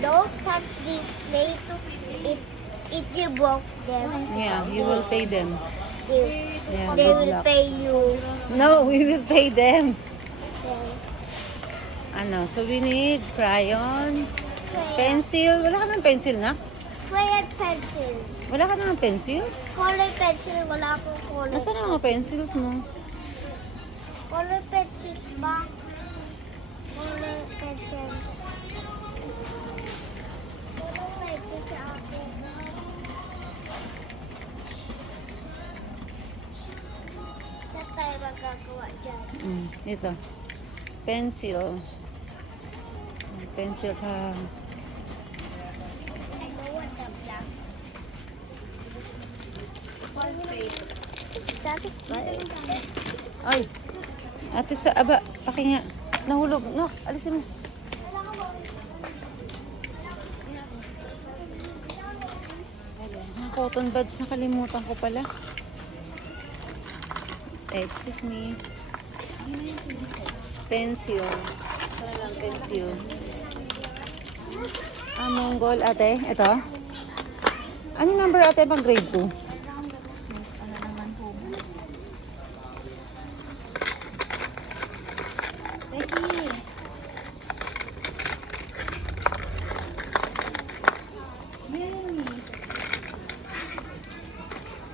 don't touch this plate. If you broke them, Yeah, you will pay them. they, Yeah, they good will luck. pay you. No, we will pay them. Then, Ano, so we need crayon, pencil. Wala ka ng pencil na? crayon pencil. Wala ka ng pencil? Color pencil, wala akong color. Nasaan ang mga pencils mo? Color pencil ba? Color pencil. Color pencil sa akin. Saan tayo magagawa dyan? Dito. Pencil. Pencil tsaka... I know what the black. Dati ba? Ay! Ate sa aba, pakinga. Nahulog. No, alisin mo. Mga cotton buds, nakalimutan ko pala. Excuse me. Pencil. Sana lang pencil. Mongol, ate. Ito. Ano number ate pang grade 2?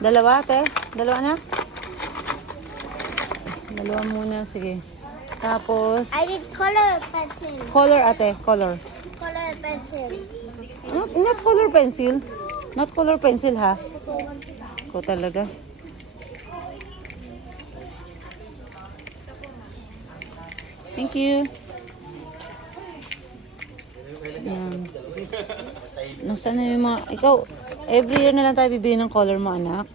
Dalawa ate? Dalawa na? Dalawa muna, sige. Tapos, I need color pencil. color ate, color. Color pencil. Not color pencil. Not color pencil ha. Ko talaga. Thank you. Yan. Nasaan na yung mga... Ikaw, every year na lang tayo bibili ng color mo, anak.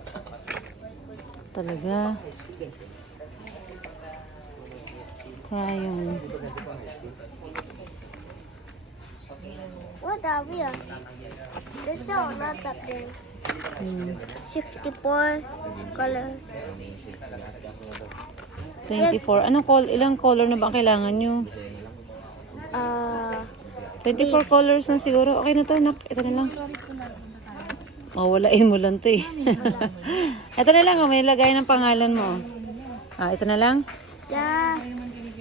Talaga. Crayon. What are we on? This one, not that there. 64 color. 24. Anong ilang color na ba ang kailangan nyo? 24 colors na siguro. Okay na to, nak. Ito na lang. Mawalain mo lang to eh. Ito na lang, may lagay ng pangalan mo. Ito na lang.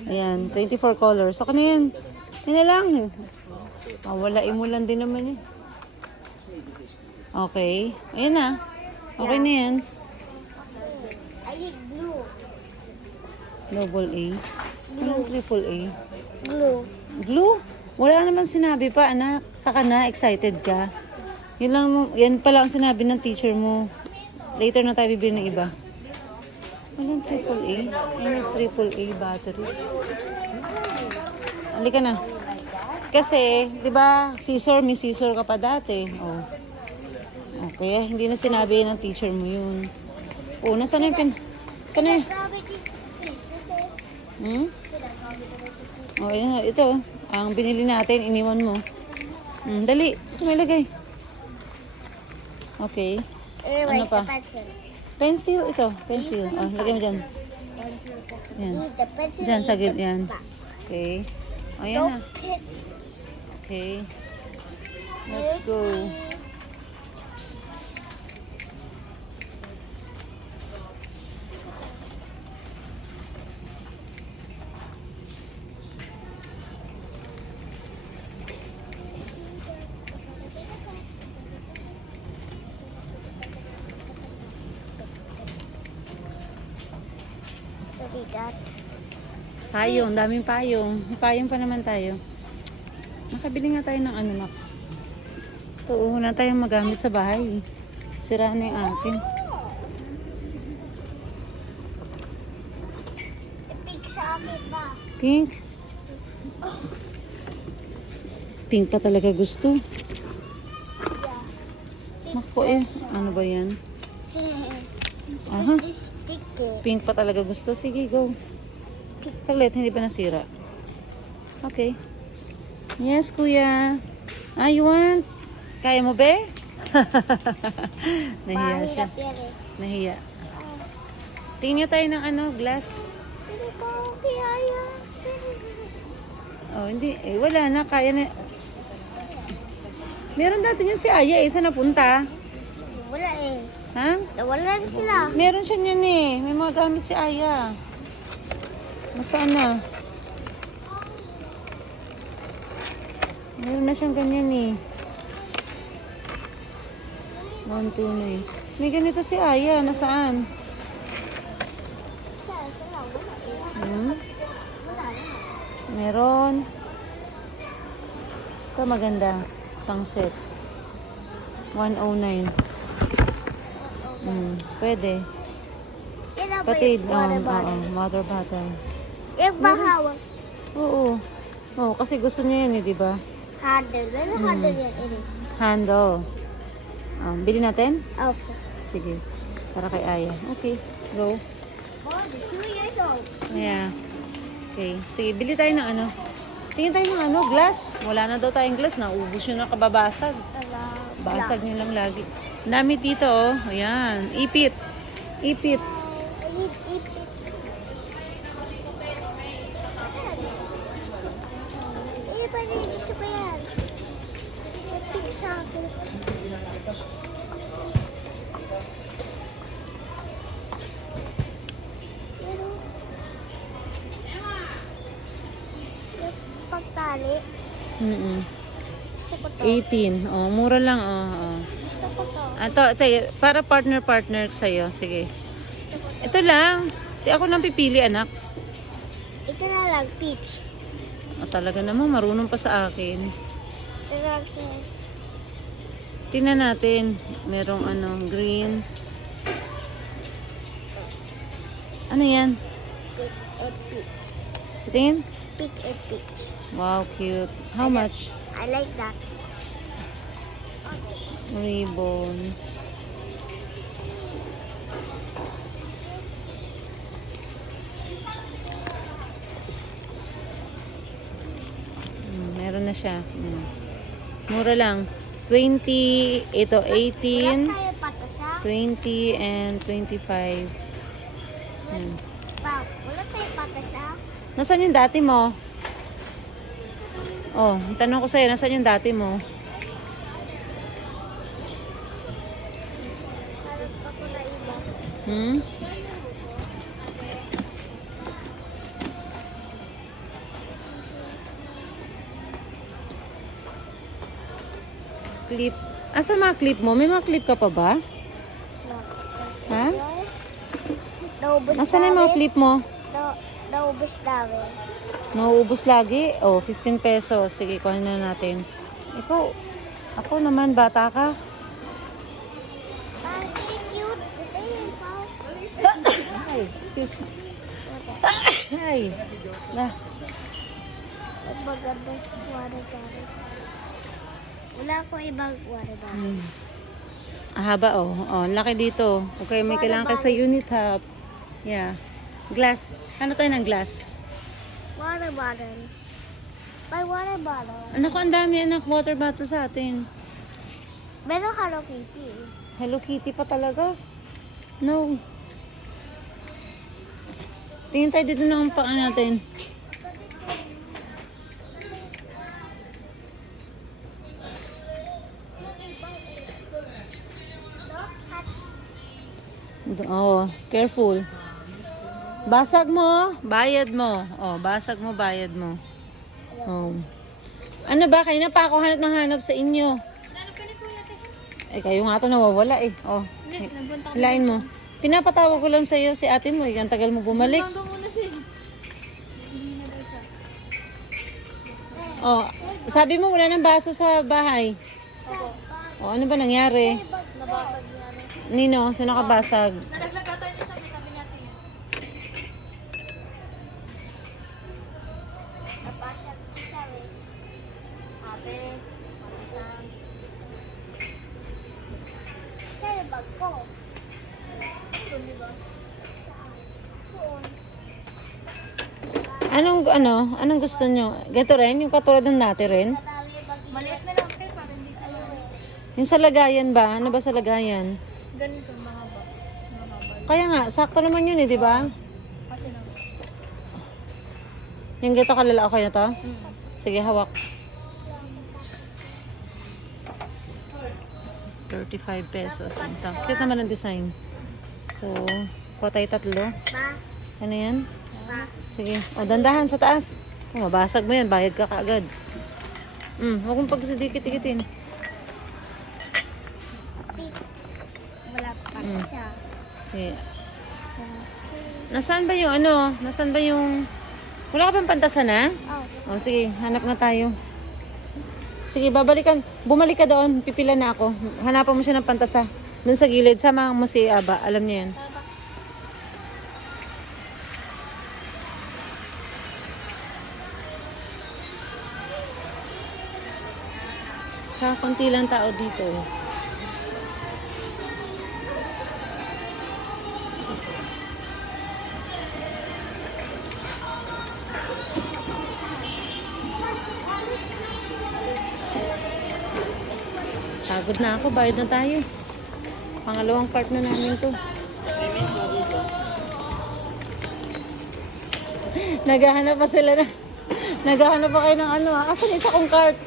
Ayan, 24 colors. Okay na yan. Yan na lang. Mawalain mo lang din naman eh. Okay. Ayan na. Okay na yan. I need blue. Double A. Anong triple A? Blue. Glue? Wala naman sinabi pa, anak. Saka na, excited ka. Yun lang, yan pala ang sinabi ng teacher mo. Later na tayo bibili ng iba. Walang triple A. Yan triple A battery. Halika na. Kasi, di ba, scissor, may scissor ka pa dati. Oh. Okay, hindi na sinabi ng teacher mo yun. Oh, nasaan na yung Saan na yun? Oh, yun, ito. Ang binili natin, iniwan mo. Dali, ito may lagay. Okay. Ano pa? Pencil, ito. Pencil. Oh, lagay mo dyan. Yan. Dyan, sa gilid yan. Okay. O, yan na. Okay. Let's go. Payong, daming payong. May payong pa naman tayo. Nakabili nga tayo ng ano na. Ito, na tayong magamit sa bahay. Sira na yung akin. Pink sa akin ba? Pink? Pink pa talaga gusto. Naku eh, ano ba yan? Aha, This sticker. pink pa talaga gusto. Sige, go. Saglit, hindi pa nasira. Okay. Yes, kuya. You want? Kaya mo, be? Nahiya siya. Mahirap yan eh. Nahiya. Tingin tayo ng ano, glass. Hindi ko kaya yan. Oh, hindi. Eh, wala na. Kaya na. Meron dati niyan si Aya eh. Saan napunta? Wala eh. Ha? Nawala na sila. Meron siya niyan eh. May mga gamit si Aya. Nasaan na? Meron na siyang ganyan eh. Tunay. May ganito si Aya. Nasaan? Wala eh. Hmm? Wala na. Meron. Ito maganda. Sunset. 109. Pwede. Yan ba Pati, yung water bottle? water bottle. Yung bahawang Oo. Oo, kasi gusto niya yan eh, di ba? handle. Wala handle yan. Ini. Handle. Bili natin? Opo. Sige. Para kay Aya. Okay. Go. Oh, the 2 years old. Yeah. Okay. Sige, bili tayo ng ano. Tingin tayo ng ano, glass. Wala na daw tayong glass. Naubos yun na kababasag. Basag niyo lang lagi. Dami dito, oh. Ayan. Ipit. Ipit. I need it. Eh, pwede gusto ko yan. Ipit sa akin. Pero, yung pagtali, gusto ko to. 18. Oh, mura lang, oh. Gusto ko to. Ito, para partner sa'yo. Sige. Gusto ko to. Ito lang. Di ako lang pipili, anak. Ito na lang, peach. Talaga naman, marunong pa sa akin. Ito na lang siya. Tingnan natin. Merong ano, green. Ano yan? Pick and peach. Tingin? Pick and peach. Wow, cute. How much? I like that. Ribbon. Meron na siya. Mura lang. 20, ito 18, Wala tayo pata siya. 20, and 25. Pa, wala tayo pata siya. Nasaan yung dati mo? Oh, tanong ko sa'yo, nasaan yung dati mo? Harap pa ko na iba. Hmm? Clip. Asan mga clip mo? May mga clip ka pa ba? Ha? Naubos Nasaan na yung mga clip mo? Naubos namin. Nauubos lagi? Oh, 15 pesos. Sige, kuhanin na natin. Ikaw, ako naman, bata ka. Parang cute. Ito yung pao. Ay, excuse. Ay. Na. Ang maganda water bottle. Wala akong ibang water bottle. Haba, oh. Oh, laki dito. Okay, may kailangan ka sa unit hub. Yeah. Glass. Ano tayo ng glass? Water bottle. May water bottle. Anak ko, ang dami anak water bottle sa atin. Meron Hello Kitty. Hello Kitty pa talaga? No. Tingin tayo dito ng pang natin. Oh, careful. Basag mo, bayad mo. Oh, basag mo, bayad mo. Oh. Ano ba? Kanina pa ako hanap sa inyo. Eh, kayo nga ito nawawala eh. Oh, hilain mo. Pinapatawag ko lang sa iyo si ate mo. Ang tagal mo bumalik. Oh, sabi mo wala ng baso sa bahay. Oh, ano ba nangyari? Nabasag niya. Nino, sino nakabasag? Nalaglaga tayo sa sabi natin yan. Napasag siya eh. Ate, matisan. Siya yung bag ko. Ito, di ba? Anong gusto nyo? Ganito rin? Yung katulad ng dati rin? Maliit na lang kayo para hindi kayo. Yung sa lagayan ba? Ano ba sa lagayan? Ganito, mga ba? Kaya nga, sakto naman yun eh, di ba? Pati na. Yung gito kalala okay na to? Sige, hawak. 35 pesos. Ang isang. Cute naman ang design. So, kuha tayo 3. Pa. Ano yan? Pa. Sige. O, dandahan sa taas. Kung mabasag mo yan, bayad ka kaagad. Huwag mong pagsadikit-dikitin. Pit. Wala pa siya. Sige. Nasaan ba yung ano? Nasaan ba yung... Wala ka bang pantasa na? Oh. O, sige. Hanap nga tayo. Sige, babalikan. Bumalik ka doon. Pipila na ako. Hanapan mo siya ng pantasa. Doon sa gilid. Sama mo si Aba. Alam niya yan. Tsaka konti lang tao dito. Pagod na ako, bayad na tayo. Pangalawang cart na namin to. Naghahanap pa sila na. Naghahanap pa kayo ng ano ha. Asan isa kong cart?